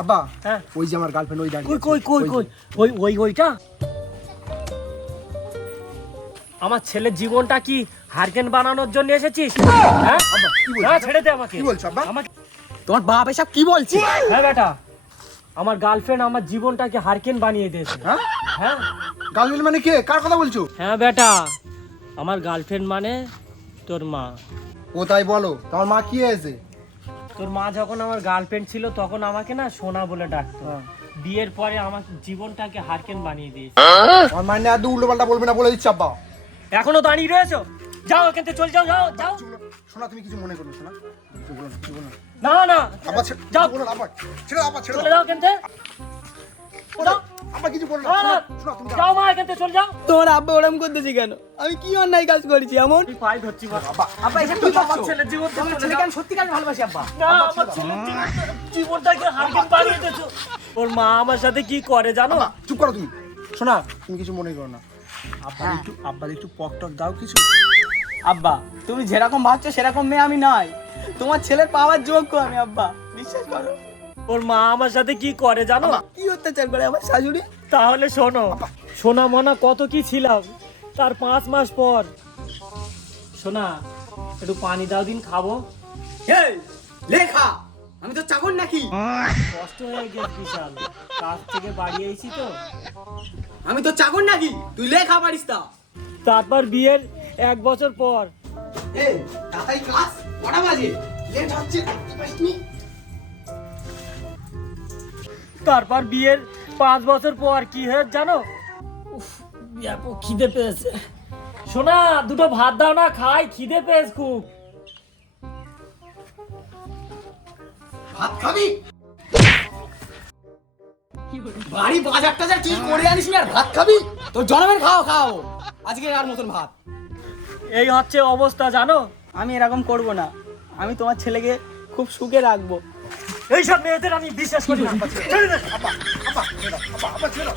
আব্বা হ্যাঁ ওই যে আমার গার্লফ্রেন্ড ওই দাঁড়িয়ে ওইটা আমার ছেলের জীবনটা কি হারকেন বানানোর জন্য এসেছিস? হ্যাঁ না, ছেড়ে দে আমাকে। কি বলছো আব্বা? আমাকে তোমার বাপ এসব কি বলছে? হ্যাঁ বেটা, আমার গার্লফ্রেন্ড আমার জীবনটাকে হারকেন বানিয়ে দিয়েছে। হ্যাঁ হ্যাঁ গার্লফ্রেন্ড মানে কে? কার কথা বলছো? হ্যাঁ বেটা, আমার গার্লফ্রেন্ড মানে তোর মা। ও তাই বলো? তোমার মা কি হয়েছে? তোর মা যখন আমার গার্লফ্রেন্ড ছিল তখন আমাকে না সোনা বলে ডাকতো। বিয়ের পরে আমার জীবনটাকে হারকেন বানিয়ে দিয়েছে। আমার মায়ের না উল্টো পাল্টা বলবে না বলে দিচ্ছি আব্বা। এখনো দাঁড়িয়ে রয়েছো? যাও এখান থেকে, চল যাও যাও যাও। শোনা তুমি কিছু মনে করো, শোনা কিছু বলো না, কিছু বলো না না না আব্বা, যাও, বলো না আব্বা, ছেড়ে দাও আব্বা, ছেড়ে চলে দাও যাও এখান থেকে। যাও আব্বা, কিছু বলো না, না, না, শোনা তুমি যাও মা, এখান থেকে চলে যাও। তোমার আব্বা ওরম করতেছি কেন? আমি কি অন্যায় কাজ করেছি এমন? তুই পায়ে ধরছি মা। আব্বা এসব কি আমার করছো? ছেলের জীবন তো আমার চলে ছেলেকে যাও। আমি সত্যিকার ভালোবাসি আব্বা। না, আমার ছেলের জীবনটাকে হারকেন বানিয়ে দিয়েছো। ওর মা আমার সাথে কি করে জানো? আব্বা, চুপ করো তুমি। শোনা তুমি কিছু মনে করো না। আব্বা একটু পক টক দাও কিছু। আব্বা তুমি যেরকম ভাবছো সেরকম মেয়ে আমি নই। তোমার ছেলের পাওয়ার যোগ্য আমি আব্বা, বিশ্বাস করো। ওর মা আমার সাথে কি করে জানো? কি অত্যাচার করে আমার শাশুড়ি। তাহলে শোনো, সোনা মনা কত কি ছিলাম, তার 5 মাস পর। সোনা একটু পানি দাও, দিন খাবো। এই লেখা, আমি তো চাকর নাকি? কষ্ট হয়ে গেছে বিশাল, কাজ থেকে বাড়ি এসেছি তো। আমি তো চাকর নাকি? তুই লেখা পারিস তা। তারপর বিয়ের 1 বছর পর এই তাড়াতাড়ি ক্লাস কটা বাজে? লেট হচ্ছে। তারপর বিয়ের 5 বছর পর কি হয়েছে জানো? উফ, ব্যাপক খিদে পেয়েছে। সোনা দুটো ভাত দাও না, খাই, খিদে পেয়েছে খুব। ভাত খাবি? বাড়ি বাজার টাজার কি করে আনিস আর ভাত খাবি? তোর জনমের খাও খাও, আজকে আর মতন ভাত। এই হচ্ছে অবস্থা জানো। আমি এরকম করব না, আমি তোমার ছেলেকে খুব সুখে রাখবো। এইসব মেয়েদের আমি বিশ্বাস করি না। আব্বা, আব্বা, ছেড়ে দাও, আব্বা, আব্বা, ছেড়ে দাও।